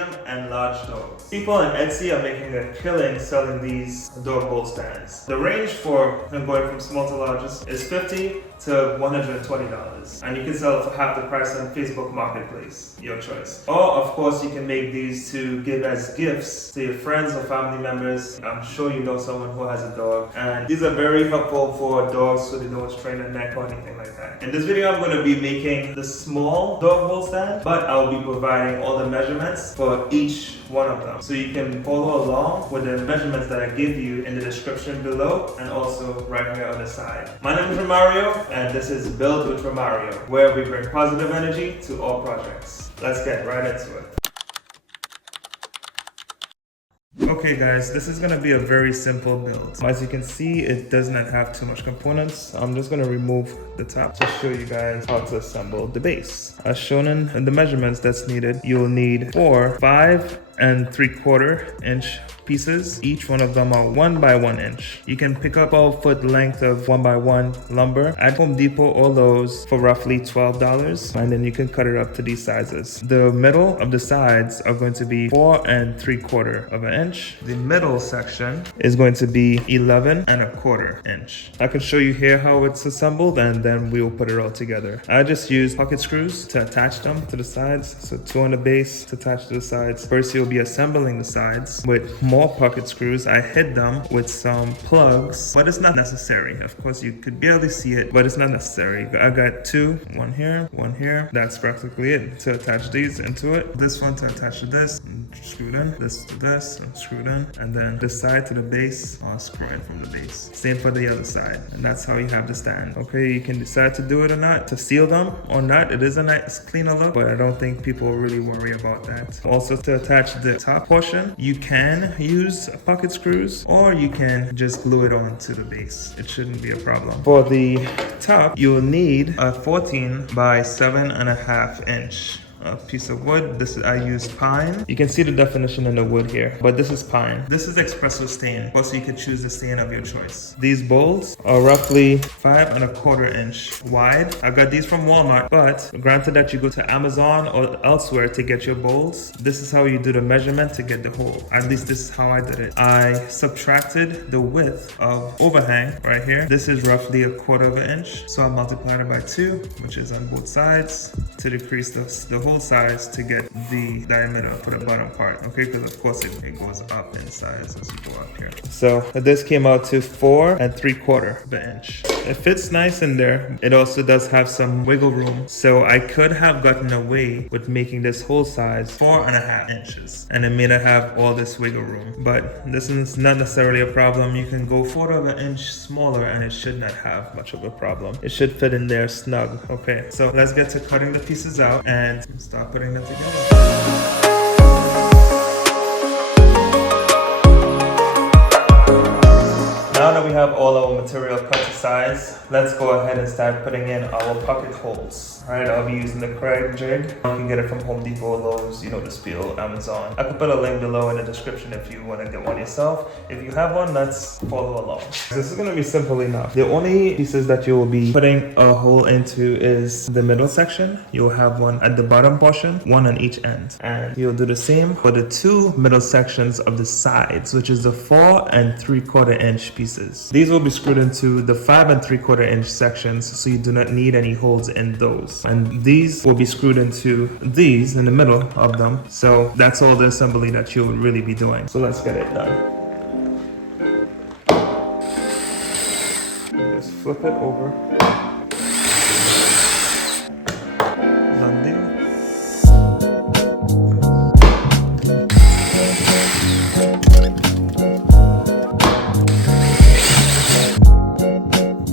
medium, and large dogs. People on Etsy are making a killing selling these dog bowl stands. The range for going from small to largest is $50 to $120, and you can sell it for half the price on Facebook Marketplace, your choice. Or of course you can make these to give as gifts to your friends or family members. I'm sure you know someone who has a dog, and these are very helpful for dogs so they don't strain their neck or anything like that. In this video I'm going to be making the small dog bowl stand, but I'll be providing all the measurements for each one of them, so you can follow along with the measurements that I give you in the description below and also right here on the side. My name is Romario, and this is Build with Romario, where we bring positive energy to all projects. Let's get right into it. Okay guys, this is going to be a very simple build. As you can see, it does not have too much components. I'm just going to remove the top to show you guys how to assemble the base. As shown in the measurements that's needed, you'll need 4 5 3/4 inch pieces. Each one of them are 1 by 1 inch. You can pick up 12-foot length of 1 by 1 lumber at Home Depot or Lowe's for roughly $12, and then you can cut it up to these sizes. The middle of the sides are going to be 4 3/4 inch. The middle section is going to be 11 1/4 inch. I can show you here how it's assembled, and then we'll put it all together. I just use pocket screws to attach them to the sides. So 2 on the base to attach to the sides. First you'll be assembling the sides with more pocket screws. I hid them with some plugs, but it's not necessary. Of course you could barely see it, but it's not necessary. I got 2, one here. That's practically it to attach these into it. This one to attach to this, and screw it in. This to this, and screw it in. And then this side to the base, I'll screw it from the base. Same for the other side. And that's how you have the stand. Okay, you can decide to do it or not, to seal them or not. It is a nice cleaner look, but I don't think people really worry about that. Also, to attach the top portion, you can use pocket screws or you can just glue it on to the base. It shouldn't be a problem. For the top, you'll need a 14 by 7.5 inch piece of wood. I use pine. You can see the definition in the wood here, but this is pine. This is espresso stain, so you can choose the stain of your choice. These bowls are roughly 5 1/4 inch wide. I got these from Walmart, but granted that you go to Amazon or elsewhere to get your bowls, this is how you do the measurement to get the hole. At least this is how I did it. I subtracted the width of overhang right here. This is roughly 1/4 inch, so I multiplied it by 2, which is on both sides, to decrease the whole size to get the diameter for the bottom part. Okay, because of course it goes up in size as you go up here. So this came out to 4 3/4 inch. It fits nice in there. It also does have some wiggle room, so I could have gotten away with making this whole size 4.5 inches, and it may not have all this wiggle room, but this is not necessarily a problem. You can go 1/4 inch smaller and it should not have much of a problem. It should fit in there snug. Okay, so let's get to cutting the pieces out and start putting them together. Now that we have all our material cut to size, let's go ahead and start putting in our pocket holes. Alright, I'll be using the Craig jig. You can get it from Home Depot, Lowe's, you know the spiel, Amazon. I can put a link below in the description if you want to get one yourself. If you have one, let's follow along. This is going to be simple enough. The only pieces that you will be putting a hole into is the middle section. You'll have one at the bottom portion, one on each end. And you'll do the same for the 2 middle sections of the sides, which is the 4 3/4 inch pieces. These will be screwed into the 5 3/4 inch sections, so you do not need any holes in those. And these will be screwed into these in the middle of them. So that's all the assembly that you would really be doing. So let's get it done. Just flip it over. Done deal.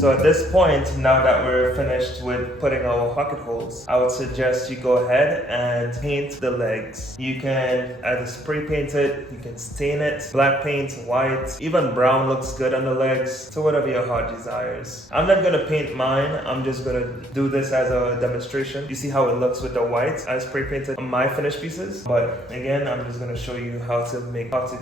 So at this point, now that we're finished with putting our pocket holes, I would suggest you go ahead and paint the legs. You can either spray paint it, you can stain it, black paint, white, even brown looks good on the legs, so whatever your heart desires. I'm not gonna paint mine, I'm just gonna do this as a demonstration. You see how it looks with the white? I spray painted my finished pieces, but again, I'm just gonna show you how to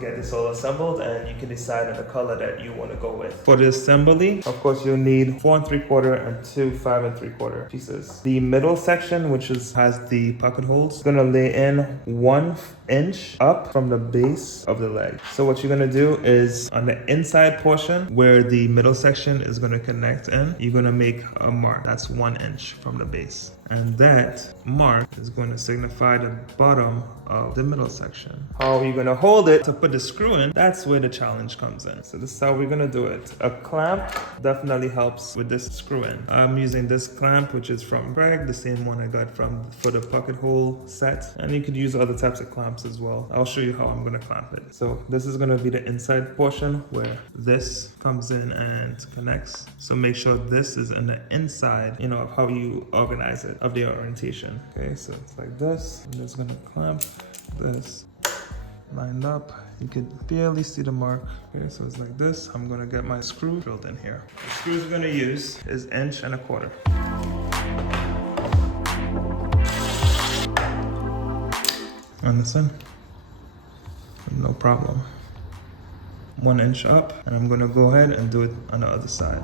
get this all assembled, and you can decide on the color that you wanna go with. For the assembly, of course, you'll need 4 3/4 and 2 5 3/4 pieces. The middle section, which has the pocket holes, gonna lay in 1 inch up from the base of the leg. So what you're gonna do is on the inside portion where the middle section is gonna connect in, you're gonna make a mark that's 1 inch from the base. And that mark is going to signify the bottom of the middle section. How are you going to hold it to put the screw in? That's where the challenge comes in. So this is how we're going to do it. A clamp definitely helps with this screw in. I'm using this clamp, which is from Greg, the same one I got for the pocket hole set. And you could use other types of clamps as well. I'll show you how I'm going to clamp it. So this is going to be the inside portion where this comes in and connects. So make sure this is in the inside, you know, of how you organize it, of the orientation. Okay, so it's like this. I'm just gonna clamp this lined up. You can barely see the mark. Okay, so it's like this. I'm gonna get my screw drilled in here. The screws we're gonna use is 1.25 inches. Understand? No problem. 1 inch up, and I'm gonna go ahead and do it on the other side.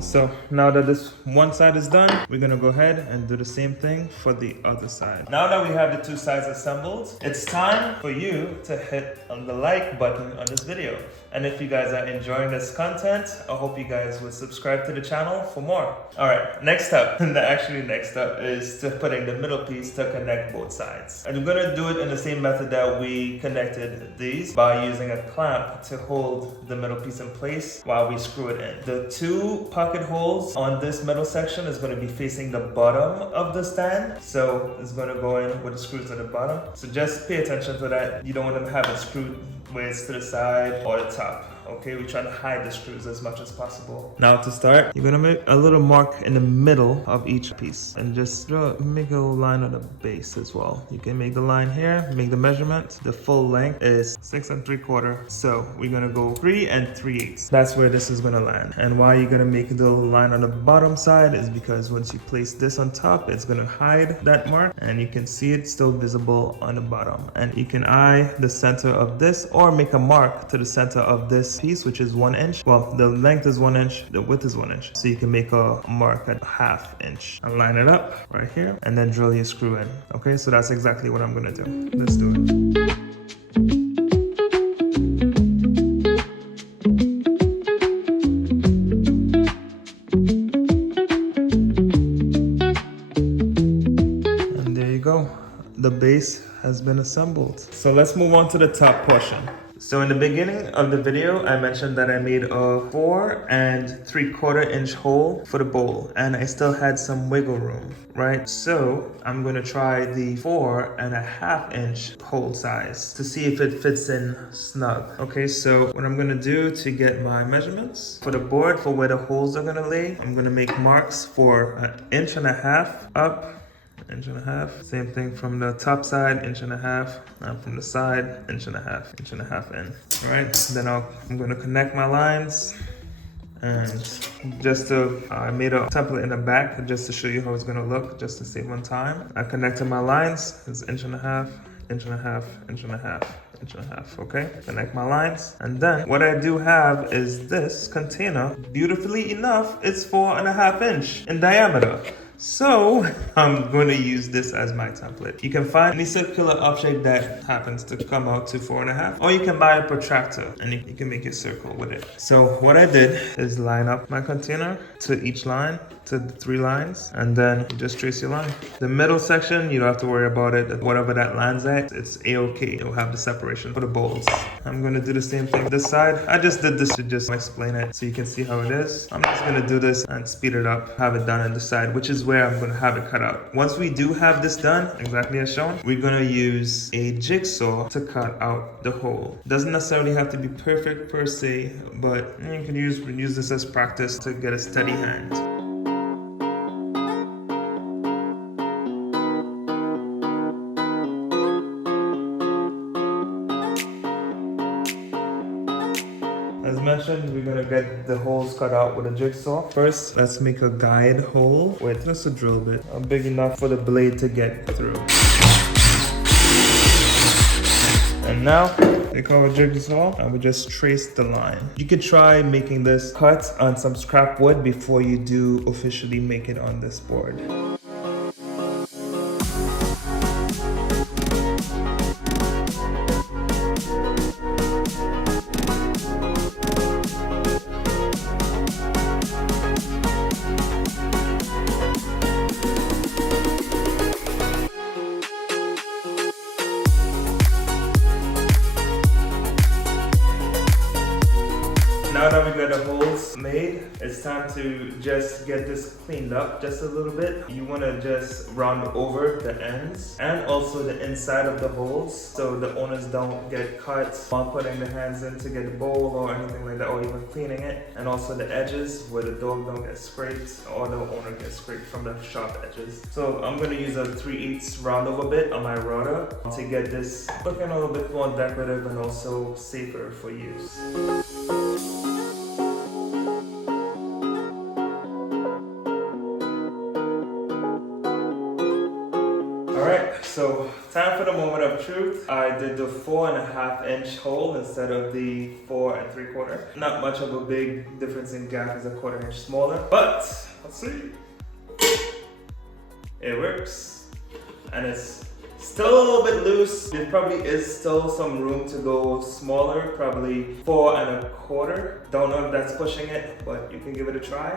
So now that this one side is done, we're gonna go ahead and do the same thing for the other side. Now that we have the two sides assembled, it's time for you to hit on the like button on this video. And if you guys are enjoying this content, I hope you guys will subscribe to the channel for more. All right, next up, next up is to putting the middle piece to connect both sides. And we're gonna do it in the same method that we connected these, by using a clamp to hold the middle piece in place while we screw it in. The two pocket holes on this middle section is going to be facing the bottom of the stand, so it's going to go in with the screws at the bottom. So just pay attention to that. You don't want to have it screwed where it's to the side or the top. Okay, we're trying to hide the screws as much as possible. Now to start, you're gonna make a little mark in the middle of each piece and just make a little line on the base as well. You can make the line here, make the measurement. The full length is 6 3/4. So we're gonna go 3 3/8. That's where this is gonna land. And why you're gonna make the little line on the bottom side is because once you place this on top, it's gonna hide that mark and you can see it still visible on the bottom. And you can eye the center of this or make a mark to the center of this piece, which is 1 inch. Well, the length is 1 inch, the width is 1 inch. So you can make a mark at 1/2 inch and line it up right here and then drill your screw in. Okay, so that's exactly what I'm gonna do. Let's do it. And there you go. The base has been assembled. So let's move on to the top portion. So in the beginning of the video, I mentioned that I made a 4 3/4 inch hole for the bowl and I still had some wiggle room, right? So I'm gonna try the 4 1/2 inch hole size to see if it fits in snug. Okay, so what I'm gonna do to get my measurements for the board for where the holes are gonna lay, I'm gonna make marks for 1.5 inches up, 1.5 inches. Same thing from the top side, 1.5 inches, and from the side, 1.5 inches in. All right, then I'm gonna connect my lines, and I made a template in the back just to show you how it's gonna look, just to save on time. I connected my lines. It's 1.5 inches, 1.5 inches, 1.5 inches. Okay, connect my lines, and then what I do have is this container. Beautifully enough, it's 4.5 inches in diameter. So I'm going to use this as my template. You can find any circular object that happens to come out to 4.5, or you can buy a protractor and you can make a circle with it. So what I did is line up my container to each line, to the 3 lines, and then you just trace your line. The middle section, you don't have to worry about it. Whatever that lands at, it's a-okay. It'll have the separation for the bowls. I'm gonna do the same thing this side. I just did this to just explain it so you can see how it is. I'm just gonna do this and speed it up, have it done on the side, which is where I'm gonna have it cut out. Once we do have this done, exactly as shown, we're gonna use a jigsaw to cut out the hole. Doesn't necessarily have to be perfect per se, but you can use this as practice to get a steady hand. As mentioned, we're gonna get the holes cut out with a jigsaw. First, let's make a guide hole with just a drill bit, big enough for the blade to get through. And now, take our jigsaw and we just trace the line. You could try making this cut on some scrap wood before you do officially make it on this board. Now that we got the holes made, it's time to just get this cleaned up just a little bit. You want to just round over the ends and also the inside of the holes so the owners don't get cut while putting their hands in to get the bowl or anything like that, or even cleaning it. And also the edges where the dog don't get scraped or the owner gets scraped from the sharp edges. So I'm going to use a 3/8 round over bit on my router to get this looking a little bit more decorative and also safer for use. Alright, so time for the moment of truth. I did the 4.5 inch hole instead of the 4 3/4. Not much of a big difference in gap, is a 1/4 inch smaller, but let's see. It works, and it's still a little bit loose. There probably is still some room to go smaller, probably 4 1/4. Don't know if that's pushing it, but you can give it a try.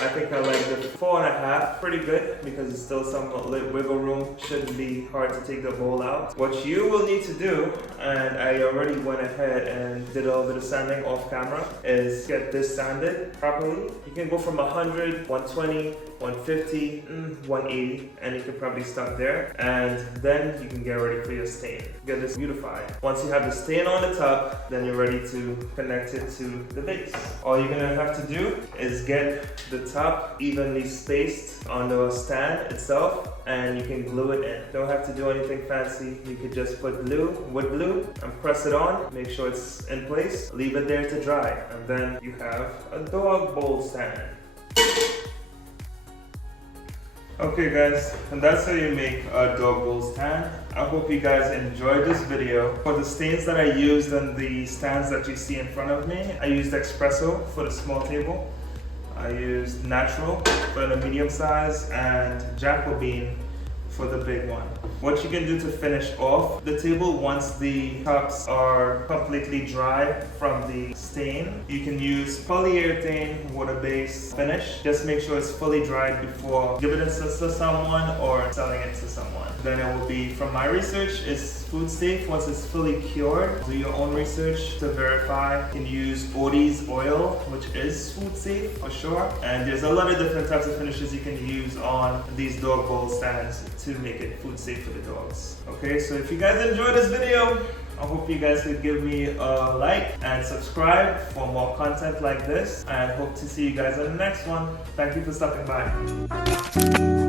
I think I like the 4.5 pretty good because it's still some wiggle room. Shouldn't be hard to take the bowl out. What you will need to do, and I already went ahead and did a little bit of sanding off camera, is get this sanded properly. You can go from 100, 120, 150, 180, and you can probably stop there. And then you can get ready for your stain. Get this beautified. Once you have the stain on the top, then you're ready to connect it to the base. All you're gonna have to do is get the top evenly spaced on the stand itself, and you can glue it in. Don't have to do anything fancy. You could just put wood glue, and press it on. Make sure it's in place. Leave it there to dry, and then you have a dog bowl stand. Okay guys, and that's how you make a dog bowl stand. I hope you guys enjoyed this video. For the stains that I used on the stands that you see in front of me, I used espresso for the small table. I used natural for the medium size and Jacobean for the big one. What you can do to finish off the table once the tops are completely dry from the stain, you can use polyurethane water-based finish. Just make sure it's fully dried before giving it to someone or selling it to someone. Then it will be, from my research, it's food safe once it's fully cured. Do your own research to verify. You can use Odie's oil, which is food safe for sure. And there's a lot of different types of finishes you can use on these dog bowl stands to make it food safe for the dogs. Okay, so if you guys enjoyed this video, I hope you guys could give me a like and subscribe for more content like this, and hope to see you guys on the next one. Thank you for stopping by.